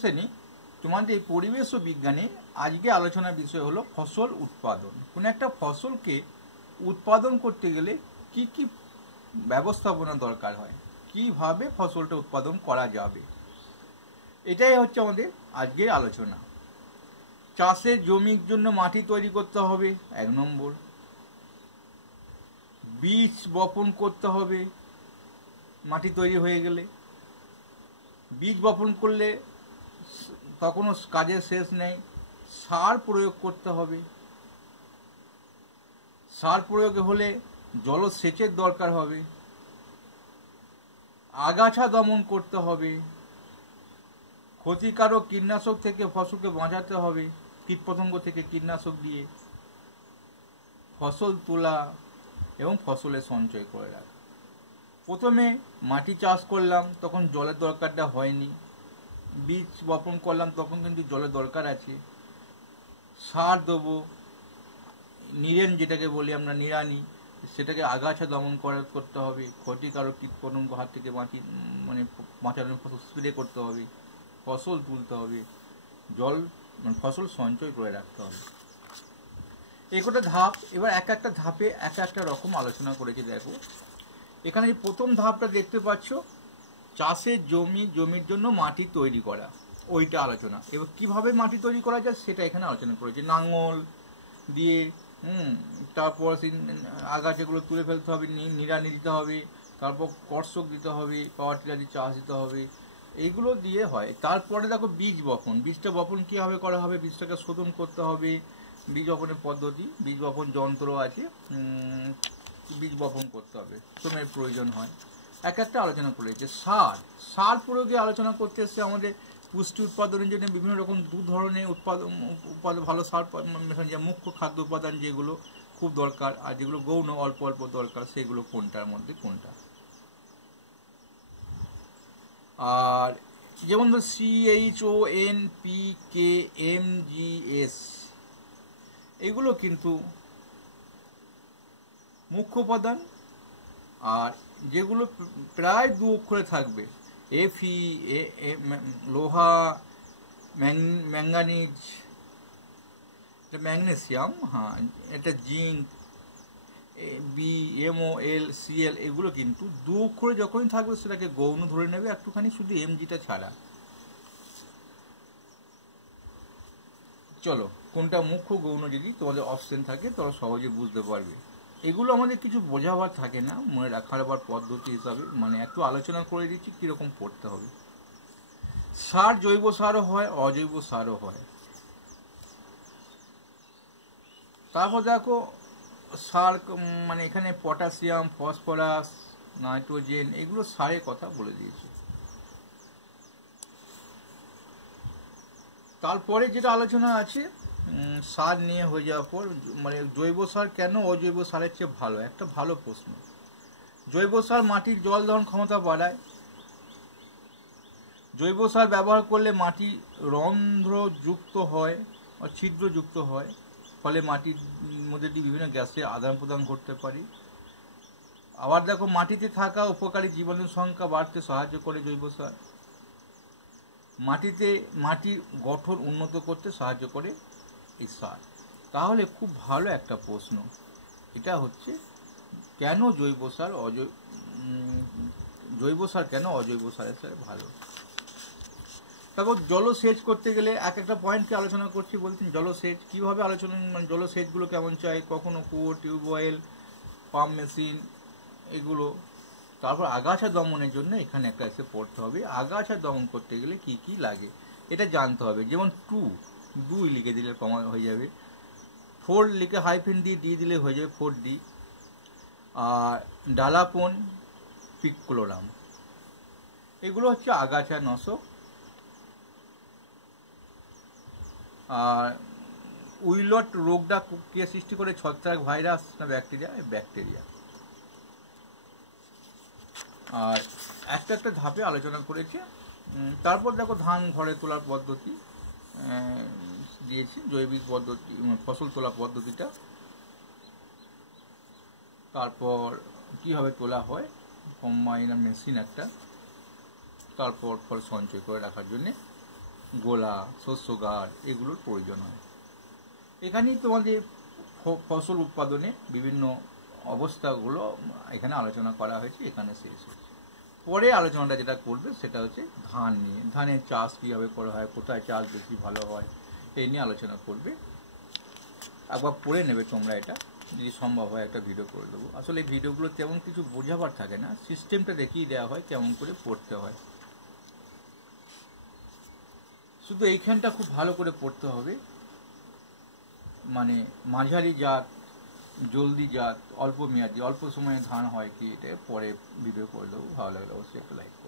শ্রেণী তোমাদের পরিবেশ ও বিজ্ঞানে আজকে আলোচনার বিষয় হলো ফসল উৎপাদন। কোনো একটা ফসলকে উৎপাদন করতে গেলে কি কি ব্যবস্থাপনা দরকার হয়, কিভাবে ফসলটা উৎপাদন করা যাবে, এটাই হচ্ছে আমাদের আজকের আলোচনা। চাষের জমির জন্য মাটি তৈরি করতে হবে 1 নম্বর। বীজ বপন করতে হবে, মাটি তৈরি হয়ে গেলে বীজ বপন করলে তখনও কাজের শেষ নেই, সার প্রয়োগ করতে হবে। সার প্রয়োগ হলে জলসেচের দরকার হবে, আগাছা দমন করতে হবে, ক্ষতিকারক কীটনাশক থেকে ফসলকে বাঁচাতে হবে, কীটপতঙ্গ থেকে কীটনাশক দিয়ে, ফসল তোলা এবং ফসলের সঞ্চয় করে রাখা। প্রথমে মাটি চাষ করলাম, তখন জলের দরকারটা হয়নি। বীজ বপন করলাম, তখন কিন্তু জলের দরকার আছে। সার দেবো, নিড়ানি যেটাকে বলি আমরা, নিড়ানি, সেটাকে আগাছা দমন করতে হবে, ক্ষতিকারক কীটপতঙ্গ হাত থেকে বাঁচানোর ফসল স্প্রে করতে হবে, ফসল তুলতে হবে, জল ফসল সঞ্চয় করে রাখতে হবে। এই কটা ধাপ, এবার এক একটা ধাপে এক একটা রকম আলোচনা করেছি। দেখো এখানে প্রথম ধাপটা দেখতে পাচ্ছ, চাষের জমির জন্য মাটি তৈরি করা, ওইটা আলোচনা। এবার কিভাবে মাটি তৈরি করা যায় সেটা এখানে আলোচনা করেছি। লাঙল দিয়ে তারপর সেই আগাছাগুলো তুলে ফেলতে হবে, নিড়ানি দিতে হবে, তারপর কর্ষক দিতে হবে, পাওয়ার টিলার দিয়ে চাষ দিতে হবে, এইগুলো দিয়ে হয়। তারপরে দেখো বীজ বপন। বীজটা বপন কীভাবে করা হবে, বীজটাকে শোধন করতে হবে, বীজ বপনের পদ্ধতি, বীজ বপন যন্ত্র আছে, বীজ বপন করতে হবে, শ্রমের প্রয়োজন হয়, এক একটা আলোচনা করেছে। সার প্রয়োগে আলোচনা করতে এসছে আমাদের পুষ্টি উৎপাদনের জন্য বিভিন্ন রকম 2 ধরনের উৎপাদন ভালো সার, মুখ্য খাদ্য উপাদান যেগুলো খুব দরকার আর যেগুলো গৌণ অল্প অল্প দরকার, সেগুলো কোনটার মধ্যে কোনটা। আর যেমন ধর CHON, PK, MGS, এগুলো কিন্তু মুখ্য উপাদান। আর যেগুলো প্রায় 2 অক্ষরে থাকবে, Fe, লোহা, ম্যাঙ্গানিজ, এটা ম্যাগনেসিয়াম, হ্যাঁ, এটা জিঙ্ক, BMOL, Cl, এগুলো কিন্তু 2 অক্ষরে যখনই থাকবে সেটাকে গৌণ ধরে নেবে একটুখানি, শুধু Mgটা ছাড়া। চলো কোনটা মুখ্য গৌণ যদি তোমাদের অপশন থাকে তোমরা সহজে বুঝতে পারবে। এগুলো আমাদের কিছু বোঝাবার থাকে না, মনে রাখার আবার পদ্ধতি হিসাবে একটু আলোচনা করে দিচ্ছি কীরকম পড়তে হবে। সার জৈব সারও হয়, অজৈব সারও হয়। তারপর দেখো সার এখানে পটাশিয়াম, ফসফরাস, নাইট্রোজেন, এগুলো সারের কথা বলে দিয়েছি। তারপরে যেটা আলোচনা আছে সার নিয়ে হয়ে যাওয়ার পর, জৈব সার কেন অজৈব সারের চেয়ে ভালো, একটা ভালো প্রশ্ন। জৈব সার মাটির জল ধারণ ক্ষমতা বাড়ায়। জৈব সার ব্যবহার করলে মাটি রন্ধ্রযুক্ত হয়, ছিদ্রযুক্ত হয়, ফলে মাটির মধ্যে দিয়ে বিভিন্ন গ্যাসের আদান প্রদান করতে পারে। আবার দেখো মাটিতে থাকা উপকারী জীবাণুর সংখ্যা বাড়তে সাহায্য করে জৈব সার। মাটির গঠন উন্নত করতে সাহায্য করে এই সার। তাহলে খুব ভালো একটা প্রশ্ন এটা হচ্ছে, কেন জৈব সার কেন অজৈব সারের সাথে ভালো। তারপর জলসেচ করতে গেলে এক একটা পয়েন্টকে আলোচনা করছি। বলছেন জলসেচ কীভাবে আলোচনা, জলসেচগুলো কেমন চাই, কখনো কুয়ো, টিউবওয়েল, পাম্প মেশিন, এগুলো। তারপর আগাছা দমনের জন্য এখানে একটা এসে পড়তে হবে, আগাছা দমন করতে গেলে কি কি লাগে এটা জানতে হবে। যেমন 2 লিখে দিলে কমন হয়ে যাবে, 4 লিখে হাইফেন দিয়ে দিলে হয়ে যাবে 4D। আর ডালাপন, পিকক্লোরাম, এগুলো হচ্ছে আগাছা নাশক। আর উইলট রোগটা কে সৃষ্টি করে, ছত্রাক, ভাইরাস না ব্যাকটেরিয়া? ব্যাকটেরিয়া। আর একটা ধাপে আলোচনা করেছে। তারপর দেখো ধান ঘরে তোলার পদ্ধতি দিয়েছি, জৈবিক পদ্ধতি, ফসল তোলা পদ্ধতিটা। তারপর কীভাবে তোলা হয়, কম্বাইনার মেশিন একটা। তারপর ফল সঞ্চয় করে রাখার জন্যে গোলা, শস্য গাঢ় এগুলোর প্রয়োজন হয়। এখানেই তোমাদের ফসল উৎপাদনে বিভিন্ন অবস্থাগুলো এখানে আলোচনা করা হয়েছে, এখানে শেষ হচ্ছে। পরে আলোচনাটা যেটা করবে সেটা হচ্ছে ধান নিয়ে, ধানের চাষ কীভাবে করা হয়, কোথায় চাষ বেশি ভালো হয়, এই নিয়ে আলোচনা করবে। একবার পড়ে নেবে তোমরা, এটা যদি সম্ভব হয় একটা ভিডিও করে দেবো। আসলে এই ভিডিওগুলো তেমন কিছু বোঝাবার থাকে না, সিস্টেমটা দেখিয়ে দেওয়া হয় কেমন করে পড়তে হয়। শুধু এইখানটা খুব ভালো করে পড়তে হবে, মানে মাঝারি জাত, জলদি জাত, অল্প মেয়াদি, অল্প সময়ে ধান হয় কি, এটা পরে ভিডিও করে দেবো। ভালো লাগলে অবশ্যই একটু লাইক করো।